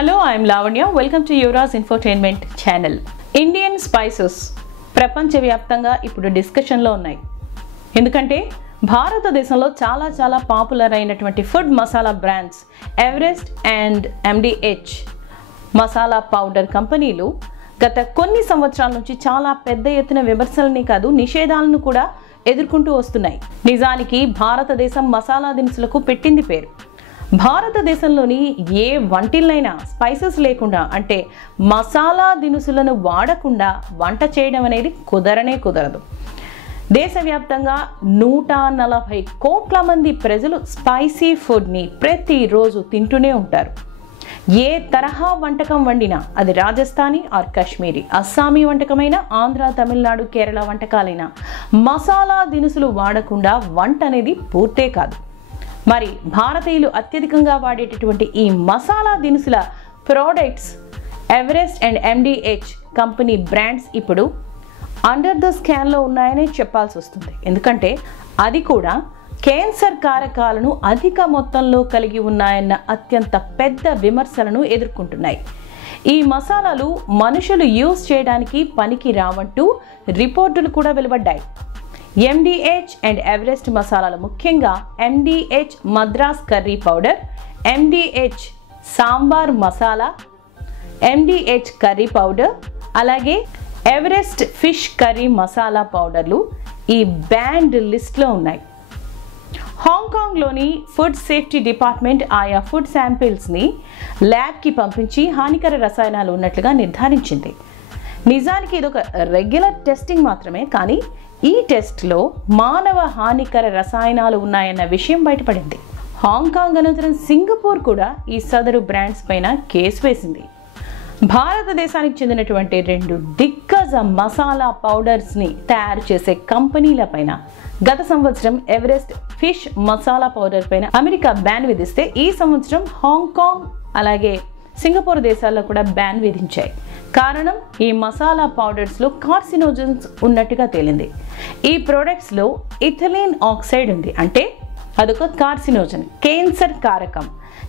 Hello, I am Lavanya. Welcome to Yura's Infotainment channel. Indian spices ప్రపంచవ్యాప్తంగా ఇప్పుడు డిస్కషన్లో ఉన్నాయి. ఎందుకంటే భారతదేశంలో చాలా పాపులర్ అయినటువంటి food masala brands Everest and MDH masala powder కంపెనీలు గత కొన్ని సంవత్సరాల నుంచి చాలా పెద్ద ఎత్తున విమర్శలని కాదు నిషేధాలను కూడా ఎదుర్కొంటూ వస్తున్నాయి. నిజానికి భారతదేశం మసాలా దినుసులకు పెట్టింది పేరు. భారతదేశంలోని ఏ వంటిల్లైనా స్పైసెస్ లేకుండా అంటే మసాలా దినుసులను వాడకుండా వంట చేయడం అనేది కుదరదు. దేశవ్యాప్తంగా 140 కోట్ల మంది ప్రజలు స్పైసీ ఫుడ్ని ప్రతిరోజు తింటూనే ఉంటారు. ఏ తరహా వంటకం వండినా అది రాజస్థానీ ఆర్ కాశ్మీరీ, అస్సామీ వంటకమైన, ఆంధ్ర, తమిళనాడు, కేరళ వంటకాలైనా మసాలా దినుసులు వాడకుండా వంట అనేది పూర్తే కాదు. మరి భారతీయులు అత్యధికంగా వాడేటటువంటి ఈ మసాలా దినుసుల products Everest and MDH company brands ఇప్పుడు అండర్ ద స్కాన్లో ఉన్నాయని చెప్పాల్సి వస్తుంది. ఎందుకంటే అది కూడా క్యాన్సర్ కారకాలను అధిక మొత్తంలో కలిగి ఉన్నాయన్న అత్యంత పెద్ద విమర్శలను ఎదుర్కొంటున్నాయి. ఈ మసాలాలు మనుషులు యూజ్ చేయడానికి పనికి రావంటూ రిపోర్టులు కూడా వెలువడ్డాయి. MDH అండ్ ఎవరెస్ట్ మసాలాలు ముఖ్యంగా MDH Madras curry powder, MDH sambar masala, MDH curry powder, అలాగే ఎవరెస్ట్ ఫిష్ కర్రీ మసాలా పౌడర్లు ఈ బ్యాన్డ్ లిస్ట్లో ఉన్నాయి. హాంకాంగ్లోని ఫుడ్ సేఫ్టీ డిపార్ట్మెంట్ ఆయా ఫుడ్ శాంపిల్స్ని ల్యాబ్కి పంపించి హానికర రసాయనాలు ఉన్నట్లుగా నిర్ధారించింది. నిజానికి ఇదొక రెగ్యులర్ టెస్టింగ్ మాత్రమే, కానీ ఈ టెస్ట్లో మానవ హానికర రసాయనాలు ఉన్నాయన్న విషయం బయటపడింది. హాంకాంగ్ అనంతరం సింగపూర్ కూడా ఈ సదరు బ్రాండ్స్ పైన కేసు వేసింది. భారతదేశానికి చెందినటువంటి 2 దిగ్గజ మసాలా పౌడర్స్ని తయారు చేసే కంపెనీల పైన గత సంవత్సరం ఎవరెస్ట్ ఫిష్ మసాలా పౌడర్ పైన అమెరికా బ్యాన్ విధిస్తే ఈ సంవత్సరం హాంకాంగ్ అలాగే సింగపూర్ దేశాల్లో కూడా బ్యాన్ విధించాయి. కారణం ఈ మసాలా పౌడర్స్లో కార్సినోజన్స్ ఉన్నట్టుగా తేలింది. ఈ ప్రోడక్ట్స్లో ఇథిలీన్ ఆక్సైడ్ ఉంది, అంటే అదొక కార్సినోజన్, క్యాన్సర్ కారకం.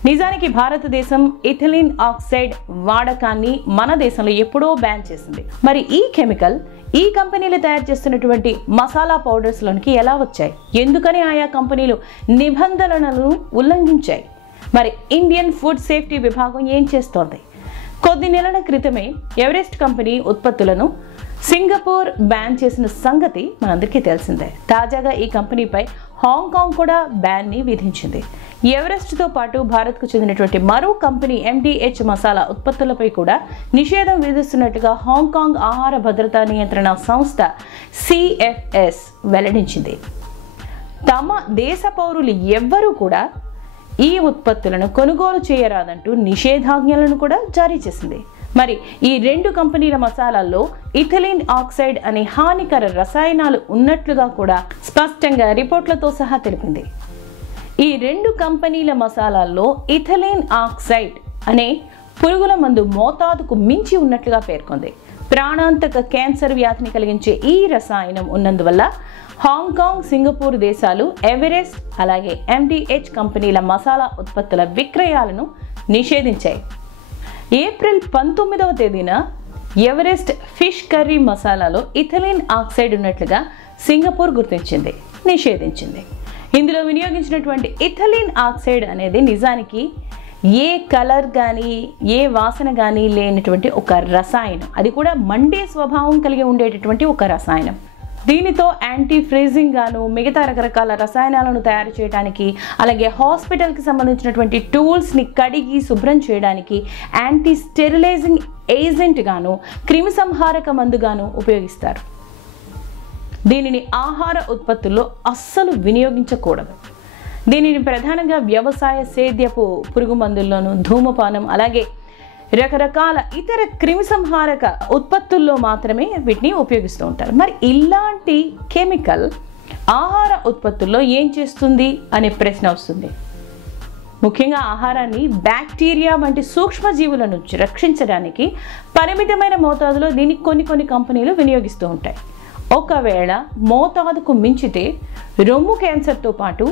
నిజానికి భారతదేశం ఇథిలీన్ ఆక్సైడ్ వాడకాన్ని మన దేశంలో ఎప్పుడో బ్యాన్ చేసింది. మరి ఈ కెమికల్ ఈ కంపెనీలు తయారు చేస్తున్నటువంటి మసాలా పౌడర్స్లోనికి ఎలా వచ్చాయి? ఎందుకని ఆయా కంపెనీలు నిబంధనలను ఉల్లంఘించాయి? మరి ఇండియన్ ఫుడ్ సేఫ్టీ విభాగం ఏం చేస్తోంది? కొద్ది నెలల క్రితమే ఎవరెస్ట్ కంపెనీ ఉత్పత్తులను సింగపూర్ బ్యాన్ చేసిన సంగతి మనందరికీ తెలిసిందే. తాజాగా ఈ కంపెనీపై హాంకాంగ్ కూడా బ్యాన్ని విధించింది. ఎవరెస్ట్తో పాటు భారత్కు చెందినటువంటి మరో కంపెనీ MDH మసాలా ఉత్పత్తులపై కూడా నిషేధం విధిస్తున్నట్లుగా హాంకాంగ్ ఆహార భద్రతా నియంత్రణ సంస్థ CFS వెల్లడించింది. తమ దేశ పౌరులు ఎవ్వరూ కూడా ఈ ఉత్పత్తులను కొనుగోలు చేయరాదంటూ నిషేధాజ్ఞలను కూడా జారీ చేసింది. మరి ఈ 2 కంపెనీల మసాలాల్లో ఇథిలీన్ ఆక్సైడ్ అనే హానికర రసాయనాలు ఉన్నట్లుగా కూడా స్పష్టంగా రిపోర్ట్లతో సహా తెలిపింది. ఈ 2 కంపెనీల మసాలాల్లో ఇథిలీన్ ఆక్సైడ్ అనే పురుగుల మందు మోతాదుకు మించి ఉన్నట్లుగా పేర్కొంది. ప్రాణాంతక క్యాన్సర్ వ్యాధిని కలిగించే ఈ రసాయనం ఉన్నందువల్ల హాంకాంగ్, సింగపూర్ దేశాలు ఎవరెస్ట్ అలాగే MDH కంపెనీల మసాలా ఉత్పత్తుల విక్రయాలను నిషేధించాయి. ఏప్రిల్ 19వ తేదీన ఎవరెస్ట్ ఫిష్ కర్రీ మసాలాలో ఇథిలీన్ ఆక్సైడ్ ఉన్నట్లుగా సింగపూర్ గుర్తించింది, నిషేధించింది. ఇందులో వినియోగించినటువంటి ఇథిలీన్ ఆక్సైడ్ అనేది నిజానికి ఏ కలర్ కానీ ఏ వాసన కానీ లేనటువంటి ఒక రసాయనం, అది కూడా మండే స్వభావం కలిగి ఉండేటటువంటి ఒక రసాయనం. దీనితో యాంటీ ఫ్రీజింగ్ గాను, మిగతా రకరకాల రసాయనాలను తయారు చేయడానికి, అలాగే హాస్పిటల్కి సంబంధించినటువంటి టూల్స్ని కడిగి శుభ్రం చేయడానికి యాంటీ స్టెరిలైజింగ్ ఏజెంట్ గాను, క్రిమి సంహారక మందుగాను ఉపయోగిస్తారు. దీనిని ఆహార ఉత్పత్తుల్లో అస్సలు వినియోగించకూడదు. దీనిని ప్రధానంగా వ్యవసాయ సేద్యపు పురుగు మందుల్లోనూ, ధూమపానం అలాగే రకరకాల ఇతర క్రిమి సంహారక ఉత్పత్తుల్లో మాత్రమే వీటిని ఉపయోగిస్తూ ఉంటారు. మరి ఇలాంటి కెమికల్ ఆహార ఉత్పత్తుల్లో ఏం చేస్తుంది అనే ప్రశ్న వస్తుంది. ముఖ్యంగా ఆహారాన్ని బ్యాక్టీరియా వంటి సూక్ష్మజీవుల నుంచి రక్షించడానికి పరిమితమైన మోతాదులో దీన్ని కొన్ని కంపెనీలు వినియోగిస్తూ ఉంటాయి. ఒకవేళ మోతాదుకు మించితే రొమ్ము క్యాన్సర్తో పాటు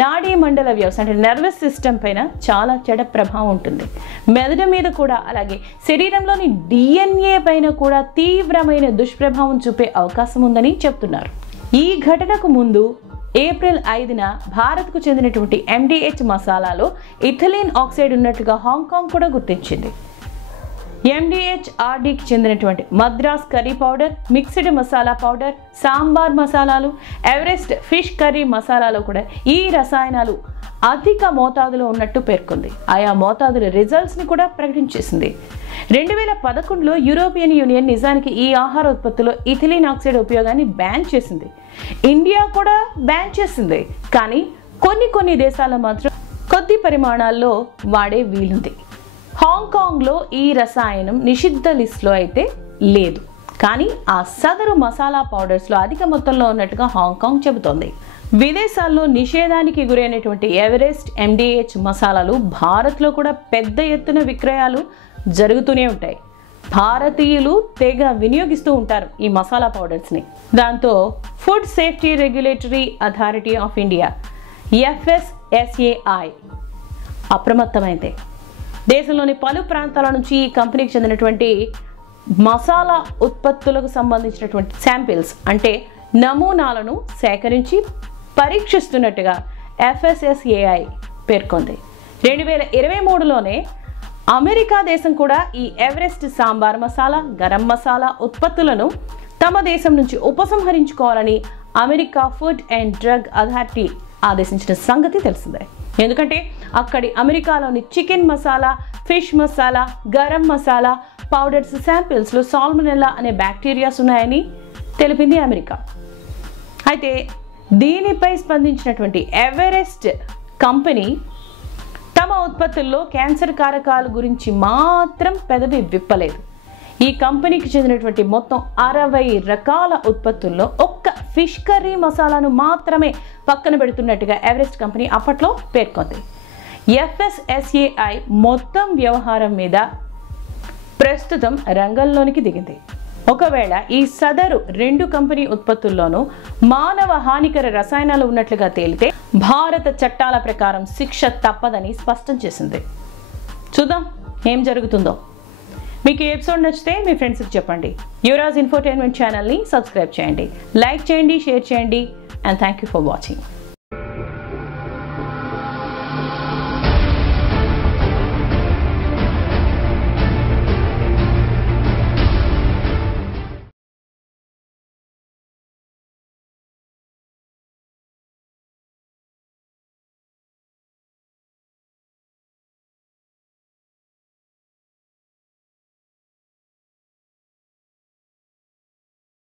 నాడీ మండల వ్యవస్థ అంటే నర్వస్ సిస్టమ్ పైన చాలా చెడ ప్రభావం ఉంటుంది. మెదడు మీద కూడా, అలాగే శరీరంలోని DNA పైన కూడా తీవ్రమైన దుష్ప్రభావం చూపే అవకాశం ఉందని చెప్తున్నారు. ఈ ఘటనకు ముందు ఏప్రిల్ 5న భారత్కు చెందినటువంటి MDH మసాలాలో ఇథిలీన్ ఆక్సైడ్ ఉన్నట్లుగా హాంకాంగ్ కూడా గుర్తించింది. MDHRDకి చెందినటువంటి Madras curry powder, mixed masala powder, sambar మసాలాలు, ఎవరెస్ట్ ఫిష్ కర్రీ మసాలాలో కూడా ఈ రసాయనాలు అధిక మోతాదులో ఉన్నట్టు పేర్కొంది. ఆయా మోతాదుల రిజల్ట్స్ని కూడా ప్రకటించేసింది. 2011లో యూరోపియన్ యూనియన్ నిజానికి ఈ ఆహార ఉత్పత్తుల్లో ఇథిలీన్ ఆక్సైడ్ ఉపయోగాన్ని బ్యాన్ చేసింది. ఇండియా కూడా బ్యాన్ చేసింది. కానీ కొన్ని దేశాల్లో మాత్రం కొద్ది పరిమాణాల్లో వాడే వీలుంది. హాంకాంగ్లో ఈ రసాయనం నిషిద్ధ లిస్టులో అయితే లేదు. కానీ ఆ సదరు మసాలా పౌడర్స్లో అధిక మొత్తంలో ఉన్నట్టుగా హాంకాంగ్ చెబుతోంది. విదేశాల్లో నిషేధానికి గురైనటువంటి ఎవరెస్ట్ MDH మసాలాలు భారత్లో కూడా పెద్ద ఎత్తున విక్రయాలు జరుగుతూనే ఉంటాయి. భారతీయులు తెగ వినియోగిస్తూ ఉంటారు ఈ మసాలా పౌడర్స్ని. దాంతో food safety regulatory authority of India FSSAI అప్రమత్తమైంది. దేశంలోని పలు ప్రాంతాల నుంచి ఈ కంపెనీకి చెందినటువంటి మసాలా ఉత్పత్తులకు సంబంధించినటువంటి శాంపిల్స్ అంటే నమూనాలను సేకరించి పరీక్షిస్తున్నట్టుగా FSSAI పేర్కొంది. 2023లోనే అమెరికా దేశం కూడా ఈ ఎవరెస్ట్ సాంబార్ మసాలా, గరం మసాలా ఉత్పత్తులను తమ దేశం నుంచి ఉపసంహరించుకోవాలని America food and drug authority ఆదేశించిన సంగతి తెలిసిందే. ఎందుకంటే అక్కడి అమెరికాలోని chicken masala, fish masala, garam masala powders శాంపిల్స్లో సాల్మొనెల్లా అనే బ్యాక్టీరియాస్ ఉన్నాయని తెలిపింది అమెరికా. అయితే దీనిపై స్పందించినటువంటి ఎవరెస్ట్ కంపెనీ తమ ఉత్పత్తుల్లో క్యాన్సర్ కారకాల గురించి మాత్రం పెదవి విప్పలేదు. ఈ కంపెనీకి చెందినటువంటి మొత్తం 60 రకాల ఉత్పత్తుల్లో ఒక్క ఫిష్ కర్రీ మసాలాను మాత్రమే పక్కన పెడుతున్నట్టుగా ఎవరెస్ట్ కంపెనీ అప్పట్లో పేర్కొంది. FSSAI మొత్తం వ్యవహారం మీద ప్రస్తుతం రంగంలోనికి దిగింది. ఒకవేళ ఈ సదరు 2 కంపెనీ ఉత్పత్తుల్లోనూ మానవ హానికర రసాయనాలు ఉన్నట్లుగా తేలితే భారత చట్టాల ప్రకారం శిక్ష తప్పదని స్పష్టం చేసింది. చూద్దాం ఏం జరుగుతుందో. మీకు ఈ ఎపిసోడ్ నచ్చితే మీ ఫ్రెండ్స్కి చెప్పండి. యువరాజ్ ఇన్ఫోటైన్మెంట్ ఛానల్ని సబ్స్క్రైబ్ చేయండి, లైక్ చేయండి, షేర్ చేయండి. And thank you for watching.